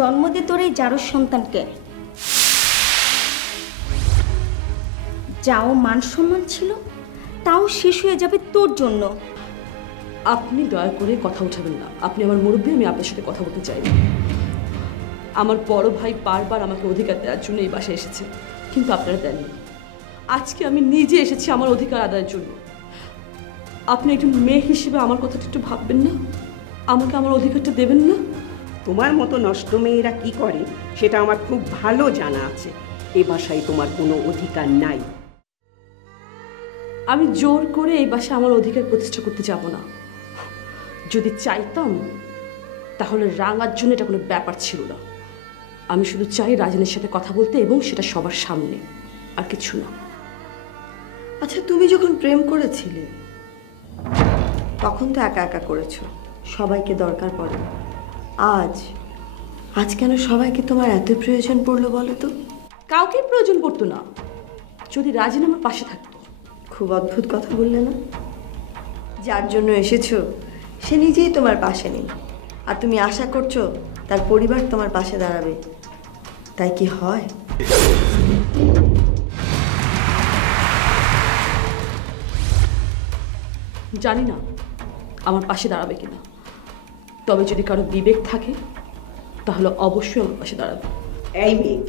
জন্ম দে তোর এই জারুর সন্তানকে। যাও মান সম্মান ছিল তাও শেষ হয়ে যাবে তোর জন্য। আপনি দয়া করে কথা উঠাবেন না। আপনি আমার মুরব্বী, আমি আপনার সাথে কথা বলতে চাই। আমার বড় ভাই বারবার আমাকে অধিকার দেওয়ার জন্য এই বাসায় এসেছে, কিন্তু আপনারা দেননি। আজকে আমি নিজে এসেছি আমার অধিকার আদায়ের জন্য। আপনি একজন মেয়ে হিসেবে আমার কথাটা একটু ভাববেন না? আমাকে আমার অধিকারটা দেবেন না? তোমার মতো নষ্ট মেয়েরা কি করে সেটা আমার খুব ভালো জানা আছে। এ বাসায় তোমার কোনো অধিকার নাই। আমি জোর করে এই বাসায় আমার অধিকার প্রতিষ্ঠা করতে যাব না। যদি চাইতাম তাহলে রাঙার জন্য এটা কোনো ব্যাপার ছিল না। আমি শুধু চাই রাজনের সাথে কথা বলতে, এবং সেটা সবার সামনে, আর কিছু না। আচ্ছা, তুমি যখন প্রেম করেছিলে তখন তো একা একা করেছো, সবাইকে দরকার পড়ে। আজ কেন সবাইকে তোমার এত প্রয়োজন পড়লো বলো তো? কাউকে প্রয়োজন পড়তো না যদি রাজিন আমার পাশে থাকতো। খুব অদ্ভুত কথা বললে না? যার জন্য এসেছো সে নিজেই তোমার পাশে নেই, আর তুমি আশা করছো তার পরিবার তোমার পাশে দাঁড়াবে। তাই কি হয়? জানি না আমার পাশে দাঁড়াবে কিনা, তবে যদি কারো বিবেক থাকে তাহলে অবশ্যই আমার পাশে দাঁড়াবে। এই মেয়ে,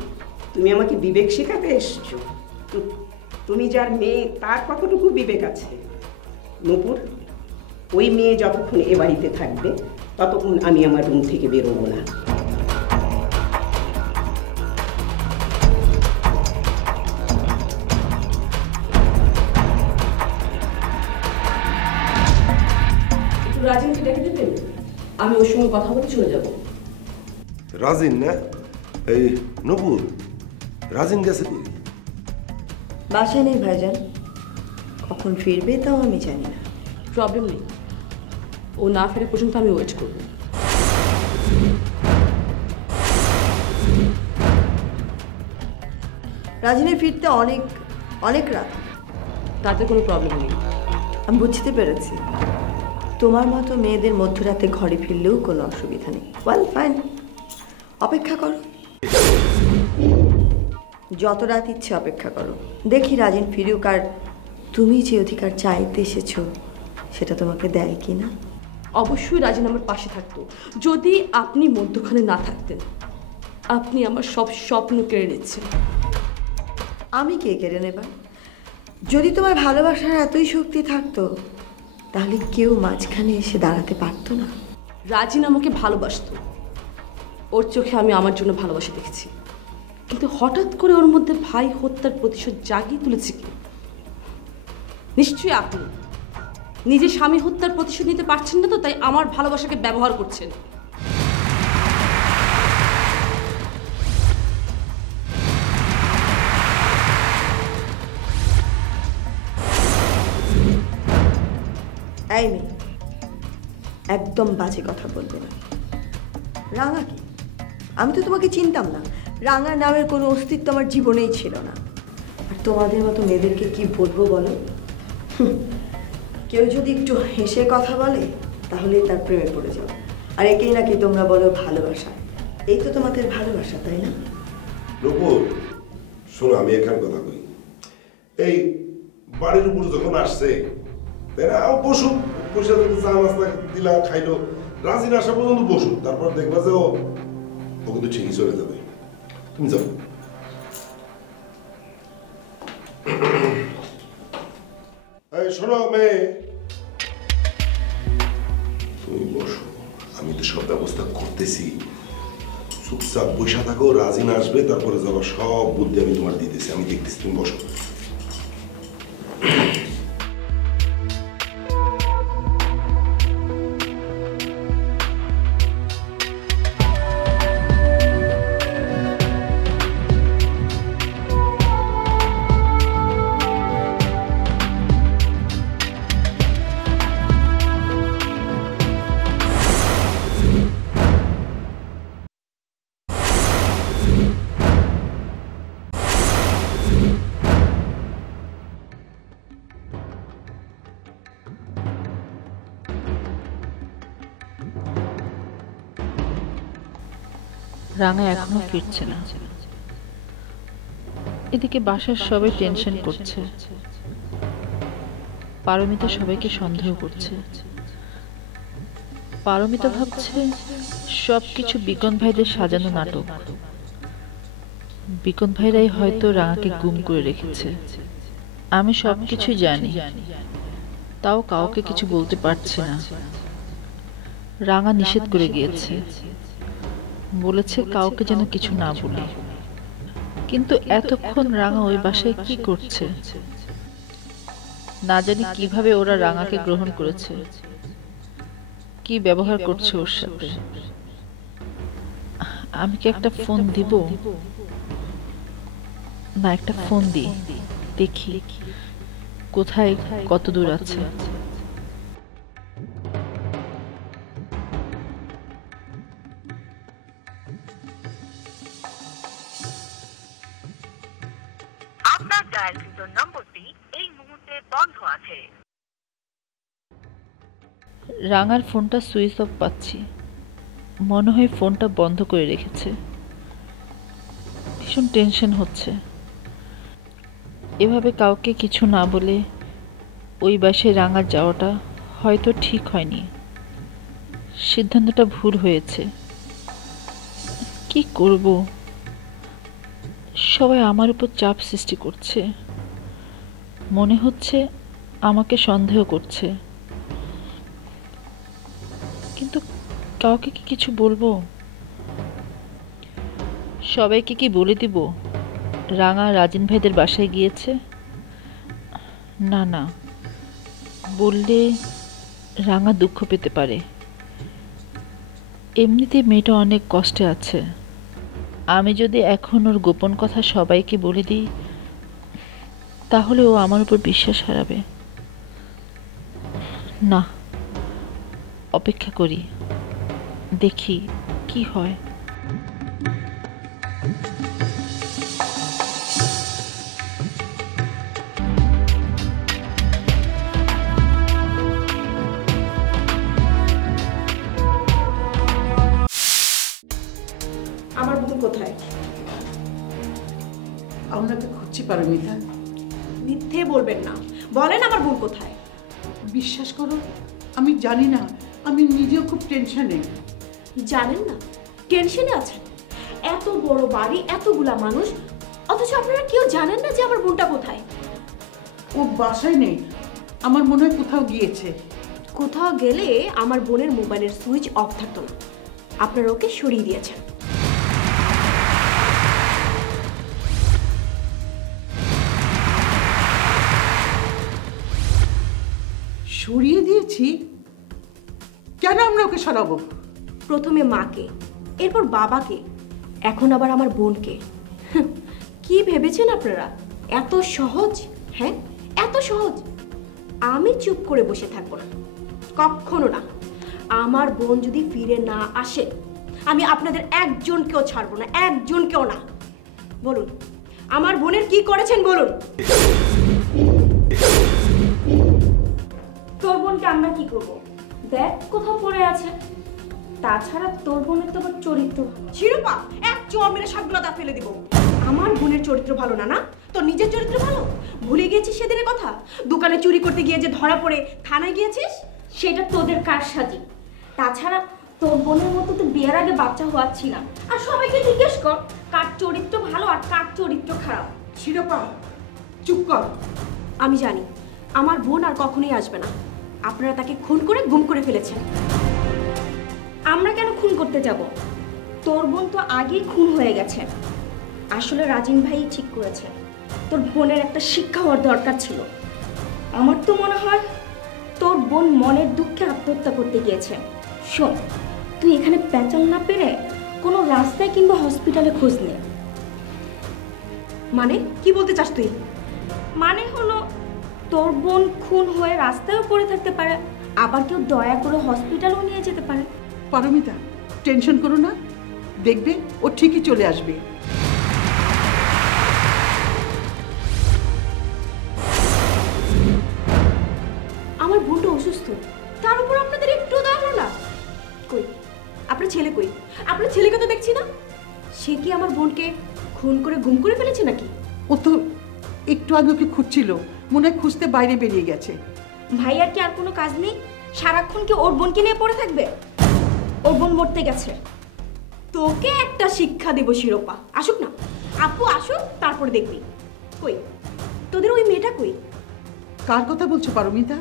তুমি আমাকে বিবেক শেখাতে এসছো? তুমি যার মেয়ে তার কতটুকু বিবেক আছে? নূপুর, ওই মেয়ে যতক্ষণ এ বাড়িতে থাকবে ততক্ষণ আমি আমার রুম থেকে বেরোবো না। রাজিনকে ডেকে দেবেন, আমি ওর সঙ্গে কথা বলে চলে যাব। রাজিন না? এই নূপুর, রাজিন গেছে কই? বাসায় নেই ভাইজান, কখন ফিরবে তাও আমি জানি না। প্রবলেম নেই, ও না ফেরা পর্যন্ত আমি ওয়েট করব। রাজিনের ফিরতে অনেক অনেক রাত। তাতে কোনো প্রবলেম নেই। আমি বুঝতে পেরেছি, তোমার মতো মেয়েদের মধ্যরাতে ঘরে ফিরলেও কোনো অসুবিধা নেই। ওয়েল ফাইন, অপেক্ষা করো, যত রাত ইচ্ছে অপেক্ষা করো। দেখি রাজিন ফিরুক, আর তুমি যে অধিকার চাইতে এসেছো সেটা তোমাকে দেয় কি না। অবশ্যই রাজিন আমার পাশে থাকতো যদি আপনি মধ্যখানে না থাকতেন। আপনি আমার সব স্বপ্ন কেড়ে নিচ্ছেন। আমি কে কেড়ে নেবার? যদি তোমার ভালোবাসার এতই শক্তি থাকতো তাহলে কেউ মাঝখানে এসে দাঁড়াতে পারতো না। রাজিন আমাকে ভালোবাসতো, ওর চোখে আমি আমার জন্য ভালোবাসা দেখেছি, কিন্তু হঠাৎ করে ওর মধ্যে ভাই হত্যার প্রতিশোধ জাগিয়ে তুলেছে কি? নিশ্চয়ই আপনি নিজে স্বামী হত্যার প্রতিশোধ নিতে পারছেন না, তো তাই আমার ভালোবাসাকে ব্যবহার করছেন। এই মেয়ে, একদম বাজে কথা বলবে না। রাঙা কি? আমি তো তোমাকে চিনতাম না। রাঙা নামের কোনো অস্তিত্ব আমার জীবনেই ছিল না। আর তোমাদের মতো মেয়েদেরকে কি বলবো বলো? কেউ যদি একটু হেসে কথা বলে তাহলেই তার প্রেমে পড়ে যাও, আর একেই নাকি তোমরা বলো ভালোবাসা। এই তো তোমাদের ভালোবাসা, তাই না? নূপুর, শোনো, আমি এখানে কথা কই। এই বাড়ির উপর যখন আসছে, তাই না, বসু বসে চা নাস্তা দিলা, খাইলো, রাজিন আসা পর্যন্ত বসু, তারপর দেখবা যে ও কিন্তু ঠিকই চলে যাবে। তুমি যাও। এই শোনো মেয়ে, তুমি বসো, আমি তো সব ব্যবস্থা করতেছি। চুপচাপ বসে থাকো, রাজিন আসবে, তারপরে যাবো, সব বুদ্ধি আমি তোমার দিতেছি, আমি দেখতেছি, তুমি বসো। রাঙা এখনো ফিরছে না। এদিকে বাসার সবাই টেনশন করছে, পারমিতা সবাইকে সন্দেহ করছে। পারমিতা ভাবছে সবকিছু বিকন ভাইদের সাজানো নাটক। বিকন ভাইরাই হয়তো রাঙাকে গুম করে রেখেছে। আমি সবকিছুই জানি, তাও কাউকে কিছু বলতে পারছি না। রাঙা নিষেধ করে গিয়েছে, বলেছে কাউকে যেন কিছু না বলি। কিন্তু এতক্ষণ রাঙা ওই বাসায় কি করছে? না জানি কিভাবে ওরা রাঙাকে গ্রহণ করেছে, কি ব্যবহার করছে ওর সাথে। আমি কি একটা ফোন দিব? না, একটা ফোন দিই, দেখি কোথায় কত দূর আছে। আপনার ডায়ালকৃত নম্বরটি এই মুহূর্তে বন্ধ আছে। রাঙার ফোনটা সুইচ অফ পাচ্ছি, মনে হয় ফোনটা বন্ধ করে রেখেছে। ভীষণ টেনশন হচ্ছে। এভাবে কাউকে কিছু না বলে ওই বাসায় রাঙার যাওয়াটা হয়তো ঠিক হয়নি। সিদ্ধান্তটা ভুল হয়েছে। কি করব? সবাই আমার উপর চাপ সৃষ্টি করছে, মনে হচ্ছে আমাকে সন্দেহ করছে। কিন্তু কাউকে কি কিছু বলবো? সবাইকে কি বলে দিব রাঙা রাজিন ভাইদের বাসায় গিয়েছে? না না, বললে রাঙা দুঃখ পেতে পারে। এমনিতে মেয়েটা অনেক কষ্টে আছে। আমি যদি এখন ওর গোপন কথা সবাইকে বলে দিই, তাহলে ও আমার উপর বিশ্বাস হারাবে। না, অপেক্ষা করি, দেখি কি হয়। আমার বোন কোথায়? আপনাকে খুঁজছি পারমিতা। মিথ্যে বলবেন না, বলেন আমার বোন কোথায়? বিশ্বাস করো, আমি জানি না। আমি নিজেও খুব টেনশনে। জানেন না? টেনশনে আছেন? এত বড় বাড়ি, এতগুলা মানুষ, অথচ আপনারা কেউ জানেন না যে আমার বোনটা কোথায়? ও বাসায় নেই, আমার মনে হয় কোথাও গিয়েছে। কোথাও গেলে আমার বোনের মোবাইলের সুইচ অফ থাকতো না। আপনারা ওকে সরিয়ে দিয়েছেন। সরিয়ে দিয়েছি? কেন আমরা ওকে সরাবো? প্রথমে মাকে, এরপর বাবাকে, এখন আবার আমার বোনকে। কি ভেবেছেন আপনারা এত সহজ? হ্যাঁ, এত সহজ? আমি চুপ করে বসে থাকবো না, কখনো না। আমার বোন যদি ফিরে না আসে, আমি আপনাদের একজনকেও ছাড়বো না, একজনকেও না। বলুন, আমার বোনের কি করেছেন বলুন। তোর বোনকে আমরা কি করব? দেখ কোথাও পড়ে আছে। তাছাড়া তোর বোনের তো আবার চরিত্র শিরোপা, এক চর মেরে শাকগুলা তা ফেলে দিব। আমার বোনের চরিত্র ভালো না? না, তোর নিজের চরিত্র ভালো? ভুলে গিয়েছিস সেদিনের কথা? দোকানে চুরি করতে গিয়ে যে ধরা পড়ে থানায় গিয়েছিস, সেটা তোদের কারসাজি। তাছাড়া তোর বোনের মতো তো বিয়ের আগে বাচ্চা হওয়াচ্ছি না। আর সবাইকে জিজ্ঞেস কর কার চরিত্র ভালো আর কার চরিত্র খারাপ। শিরোপা, চুপ কর। আমি জানি আমার বোন আর কখনোই আসবে না। আপনারা তাকে খুন করে গুম করে ফেলেছেন। আমরা কেন খুন করতে যাব? তোর বোন তো আগেই খুন হয়ে গেছে। আসলে রাজিন ভাই ঠিক করেছে, তোর বোনের একটা শিক্ষা হওয়ার দরকার ছিল। আমার তো মনে হয় তোর বোন মনের দুঃখে আত্মহত্যা করতে গিয়েছে। শোন, তুই এখানে পেঁচাল না পেরে কোনো রাস্তায় কিংবা হসপিটালে খোঁজ নে। মানে কি বলতে চাস তুই? মানে হলো তোর বোন খুন হয়ে রাস্তায়ও পড়ে থাকতে পারে, আবার কেউ দয়া করে হসপিটালও নিয়ে যেতে পারে। পারমিতা, টেনশন করো না, দেখবে ও ঠিকই চলে আসবে। আমার বোনটা অসুস্থ, তার উপর আপনাদের একটু দয়া হলো না? কই আপনার ছেলে? কই আপনার ছেলেকে তো দেখছি না। বোনকে খুন করে গুম করে ফেলেছে নাকি? ও তো একটু আগে ওকে খুঁজছিল, মনে হয় খুঁজতে বাইরে বেরিয়ে গেছে। ভাইয়ার কি আর কোনো কাজ নেই? সারাক্ষণ কি ওর বোনকে নিয়ে পড়ে থাকবে? ওর বোন মরতে গেছে, তোকে একটা শিক্ষা দেব শিরোপা। আসুক না, আপু আসুক, তারপর দেখবি। কই তোদের ওই মেয়েটা কই? কার কথা বলছো পারমিতা?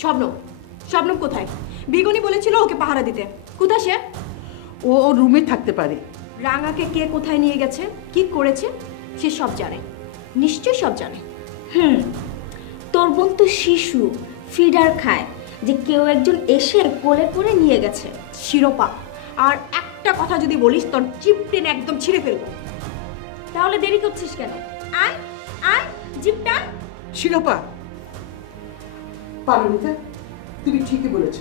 শবনম। শবনম কোথায়? বিগনি বলেছিল ওকে পাহারা দিতে। কোথায় সে? ও ওর রুমে থাকতে পারে। রাঙাকে কে কোথায় নিয়ে গেছে, কি করেছে, সে সব জানে, নিশ্চয় সব জানে। তোর বোন তো শিশু, ফিডার খায়, যে কেউ একজন এসে কোলে করে নিয়ে গেছে। শিরোপা, আর একটা কথা যদি বলিস তোর জিপ টেনে একদম ছিঁড়ে ফেলবো। তাহলে দেরি করছিস কেন? আয় আয়, জিপ টান। শিরোপা, পারমিতা তুমি ঠিকই বলেছ,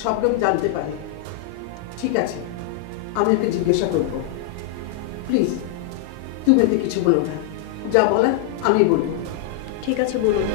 শবনম জানতে পারে। ঠিক আছে, আমি ওকে জিজ্ঞাসা করবো। প্লিজ তুমি এতে কিছু বলো না, যা বলার আমি বলবো। ঠিক আছে, বলুন।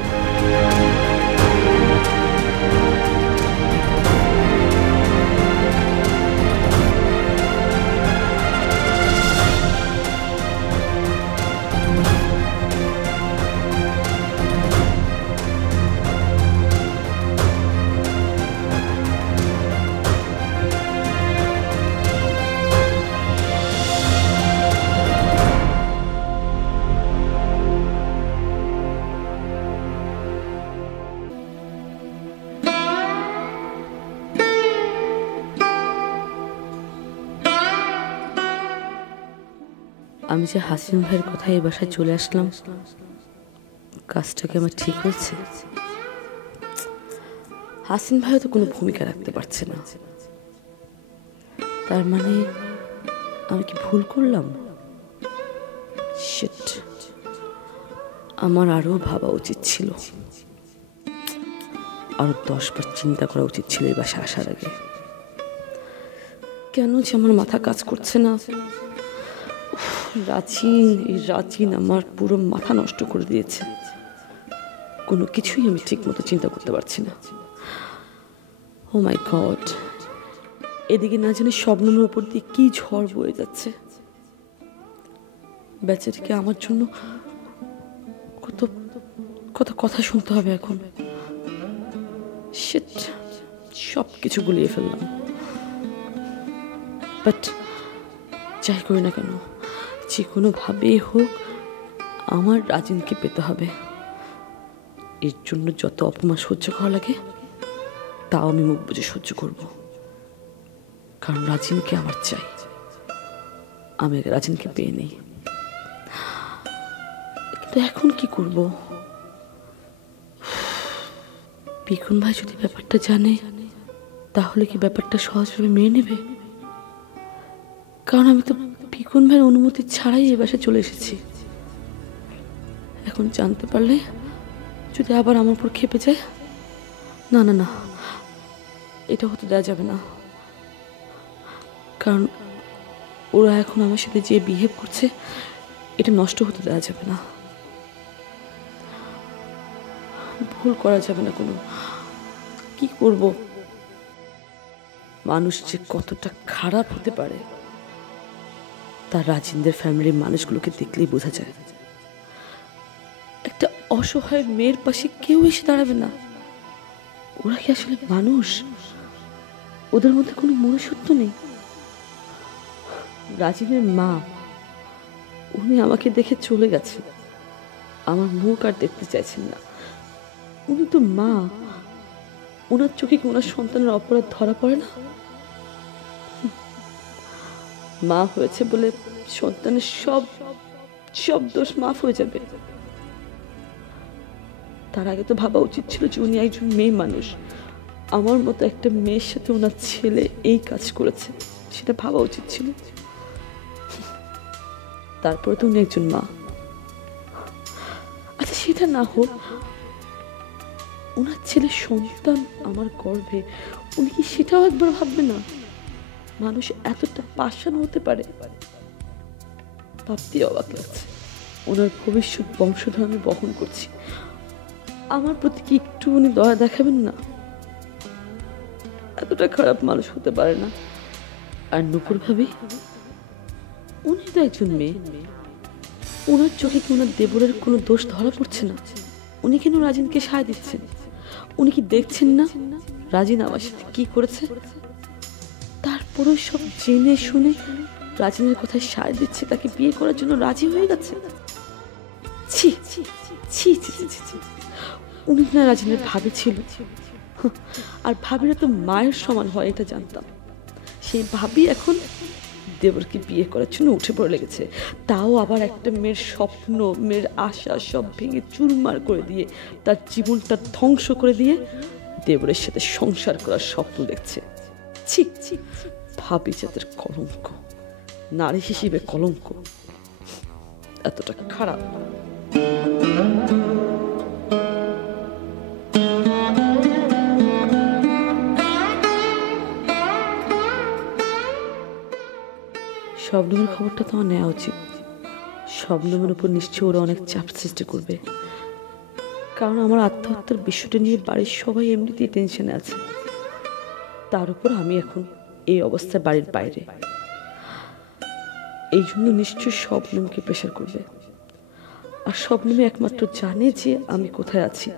আমি যে হাসিন ভাইয়ের কথায় এই বাসায় চলে আসলাম, কাজটাকে আমার ঠিক হয়েছে? হাসিন ভাইও তো কোনো ভূমিকা রাখতে পারছে না। তার মানে আমি কি ভুল করলাম? শিট, আমার আরো ভাবা উচিত ছিল, আরো 10 বার চিন্তা করা উচিত ছিল এই বাসায় আসার আগে। কেন যে আমার মাথা কাজ করছে না। রাজিন আমার পুরো মাথা নষ্ট করে দিয়েছে। কোনো কিছুই আমি ঠিক মতো চিন্তা করতে পারছি না। ও মাই গড, এদিকে না জানি শবনমের উপর দিয়ে কি ঝড় বয়ে যাচ্ছে। বেচারিকে আমার জন্য কত কত কথা শুনতে হবে এখন। শিট, সব কিছু গুলিয়ে ফেললাম। বাট যাই করি না কেন, যে কোনোভাবেই হোক আমার রাজিনকে পেতে হবে। এর জন্য যত অপমান সহ্য করা লাগে তাও আমি মুখ বুজে সহ্য করব, কারণ রাজিনকে আমার চাই। আমি রাজিনকে পেয়ে নেই, কিন্তু এখন কি করব? বিকুন ভাই যদি ব্যাপারটা জানে, তাহলে কি ব্যাপারটা সহজভাবে মেনে নেবে? কারণ আমি তো বিকুন ভাইয়ের অনুমতি ছাড়াই এ বাসায় চলে এসেছি। এখন জানতে পারলে যদি আবার আমার উপর খেপে যায়, না না না, এটা হতে দেওয়া যাবে না। কারণ ওরা এখন আমার সাথে যে বিহেভ করছে, এটা নষ্ট হতে দেওয়া যাবে না। ভুল করা যাবে না কোনো। কি করব? মানুষ যে কতটা খারাপ হতে পারে তার রাজিনদের ফ্যামিলির মানুষগুলোকে দেখলেই বোঝা যায়। একটা অসহায় মেয়ের পাশে কেউ এসে দাঁড়াবে না। ওরা কি আসলে মানুষ? ওদের মধ্যে কোনো মনুষ্যত্ব নেই। রাজিনের মা, উনি আমাকে দেখে চলে গেছেন, আমার মুখ আর দেখতে চাইছেন না। উনি তো মা, ওনার চোখে কি ওনার সন্তানের অপরাধ ধরা পড়ে না? মা হয়েছে বলে সন্তানের সব সব দোষ মাফ হয়ে যাবে? তার আগে তো ভাবা উচিত ছিল যে উনি একজন মেয়ে মানুষ। আমার মতো একটা মেয়ের সাথে ওনার ছেলে এই কাজ করেছে, সেটা ভাবা উচিত ছিল। তারপরে তো উনি একজন মা। আচ্ছা, সেটা না হোক, ওনার ছেলের সন্তান আমার গর্ভে, উনি কি সেটাও একবার ভাববে না? মানুষ এতটা পাষাণ হতে পারে? ভাবতেই অবাক লাগছে। ওনার ভবিষ্যৎ বংশধর আমি বহন করছি, আমার প্রতি কি একটু উনি দয়া দেখাবেন না? এতটা খারাপ মানুষ হতে পারে না। আর নুপুর ভাবি, উনি তো একজন মেয়ে, ওনার চোখে কি ওনার দেবরের কোনো দোষ ধরা পড়ছে না? উনি কেন রাজিনকে সায় দিচ্ছেন? উনি কি দেখছেন না রাজিন আমার সাথে কি করেছে? তারপরে সব জেনে শুনে রাজিনের কথায় সায় দিচ্ছে, তাকে বিয়ে করার জন্য রাজি হয়ে গেছে। ছি ছি ছি ছি ছি ছি। উনি না রাজিনের ভাবি ছিল, আর ভাবিরা তো মায়ের সমান হয় এটা জানতাম। সেই ভাবি এখন দেবরকে বিয়ে করার জন্য উঠে পড়ে লেগেছে, তাও আবার একটা মেয়ের স্বপ্ন, মেয়ের আশা সব ভেঙে চুরমার করে দিয়ে, তার জীবনটা ধ্বংস করে দিয়ে দেবরের সাথে সংসার করার স্বপ্ন দেখছে। ছি ছি, ভাবি জাতের কলঙ্ক, নারী হিসেবে কলঙ্ক, এতটা খারাপ। শবনমের খবরটা তো আমার নেওয়া উচিত। শবনমের উপর নিশ্চয়ই ওরা অনেক চাপ সৃষ্টি করবে, কারণ আমার আত্মহত্যার বিষয়টা নিয়ে বাড়ির সবাই এমনিতেই টেনশনে আছে। তার উপর আমি এখন এই অবস্থায় বাড়ির বাইরে, এই জন্য নিশ্চয়ই শবনমকে প্রেশার করবে। আর শবনমে একমাত্র জানে যে আমি কোথায় আছি,